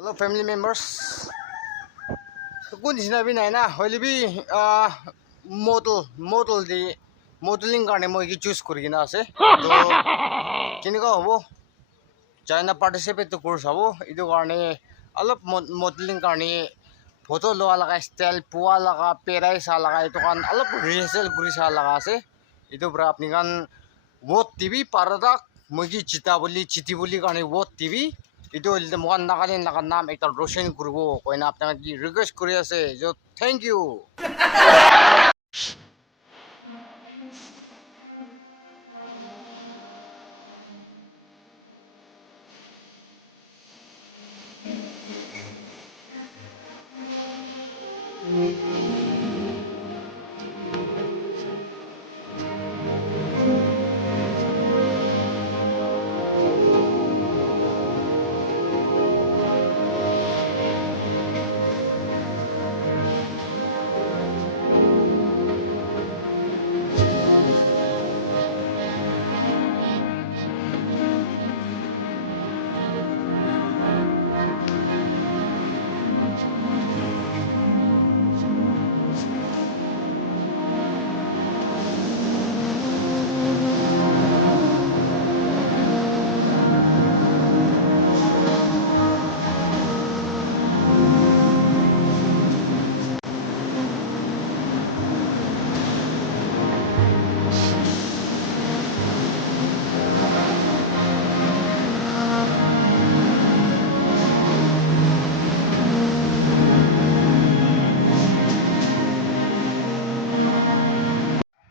Hello family members. Kung sinabi na na, holibi modeling karne mo choose kuri na ase. To kini ka hobo? China participate to course hobo. Ido karne alop modeling karne photo lo alaga style puwa laga perai sa laga ito kan alop rehearsal kuri sa laga ase. Ido bra apni kan what TV paradak mogi chiti boli karne what TV. Itu mukan nakalin nakanam ekta Roshan Kurbo koi na apna ki request kuri ase jo thank you.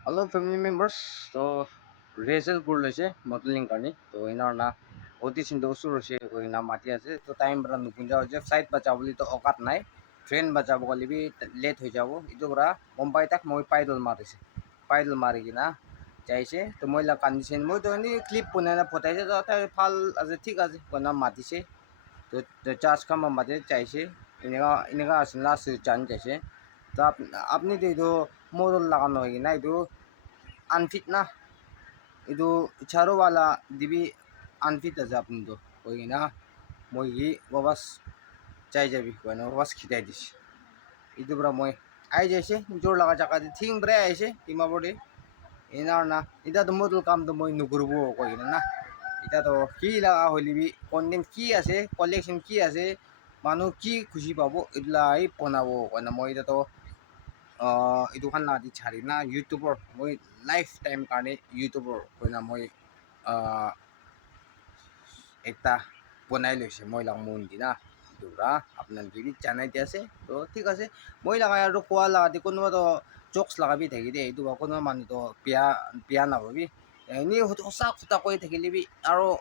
Hello family members. So rehearsal kur lese modeling karni. To inar na audition do sur se koi na mati ase. To time bra nukunja hoje flight bacha boli to okat nai. Train bacha boli bi late hoi jabo. Itu bra Mumbai tak moi paidal marise. Paidal mari kina jaise. To moi la condition moi to ni clip puna na photai se to ta phal ase thik ase kona mati se. To charge kama mati jaise. Inega asin la su chan jaise. तो आपने तो इधो model लगाना होगी ना इधो unfit ना इधो चारों वाला दिवी unfit है अपने तो होगी ना मोगी वापस चाहिए भी कोई ना वापस खिदाई दिस इधो बरा मोई आई जैसे जोर लगा जाका थिंग ब्रे ऐसे इमा बॉडी इनार ना इधर तो मोडल काम तो मोई नुकुरबो कोई ना इधर तो की लगा होली भी कंटेंट की ऐसे कलेक्शन की ऐसे मानो की खुशी पाबो इधला ही पनाबो कोई ना मोई तो itu kan na di cari na YouTuber moi lifetime karne YouTuber koi na moi ekta bonai loise moi lang mun di na dura apnan gibi chanai diase to thik ase moi laga aru kwa la di kono to jokes laga bi thaki de itu kono man to pia na bi ni hosa khota koi thakile bi aru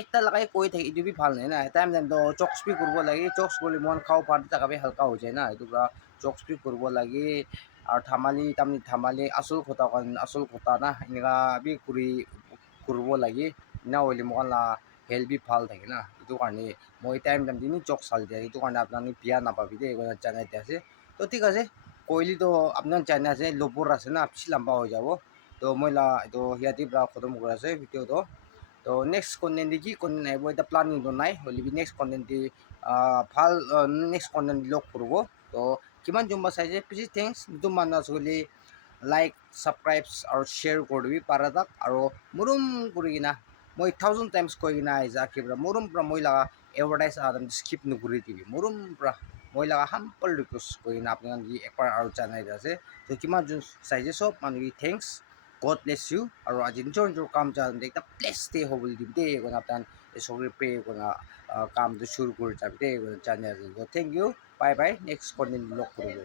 ekta lagai koi thaki itu bi bhal nai na time to jokes bi kurbo lagi jokes boli mon khao par taka bi halka ho jai na itu bra jokes bi kurbo lagi আর থামালি আসল কথা না এনেকা B কৰিব লাগে না হলে মোকালা health B ভাল থাকে না এইটো কাৰণে মই টাইম দিনি জক চাল দিয়ে এইটো কাৰণে আপোনালোকে বিয়া নাপাবি দেই জানাই দিয়া আছে তো ঠিক আছে কইলি তো আপনার জানা আছে লোপর আছে না বেশি লম্বা হয়ে যাব তো মই তো ইয়াতে পৰা খতম কৰি আছে ভিডিঅ'টো তো নেক্সট কন্টেন্ট কি কন্টেন্ট আহিব এটা প্লানিং তো নাই হলে নেক্সট কন্টেন্ট ভাল নেক্সট কন্টেন্ট লগ কৰিব তো কিমান জম্বা চাইছে প্লিজ থ্যাংকস দুটো মানুহ আসলে লাইক সাবস্ক্রাইব আর শেয়ার করবি পারা তাক আর মুরুম করে কিনা মই 1000 টাইমস কৈ কিনা যাকে মুরুম পৰা মই লাগা এডভাৰ্টাইজ আদম স্কিপ নকৰি দিবি মুৰুম পৰা মই লাগা হাম্পল ৰিকোয়েস্ট কৈ কিনা আপোনাক একবাৰ আৰু জানাই আছে তো কিমান জন চাইছে সব মানুহ থ্যাংকস God bless you আৰু আজি নিজৰ কাম জান একটা প্লেস দে হবল দিবি দে কোন আপনান সবরে প্রে কোন কাম তো শুরু করে যাবি দে জানাই আছে thank you bye bye next content blog করব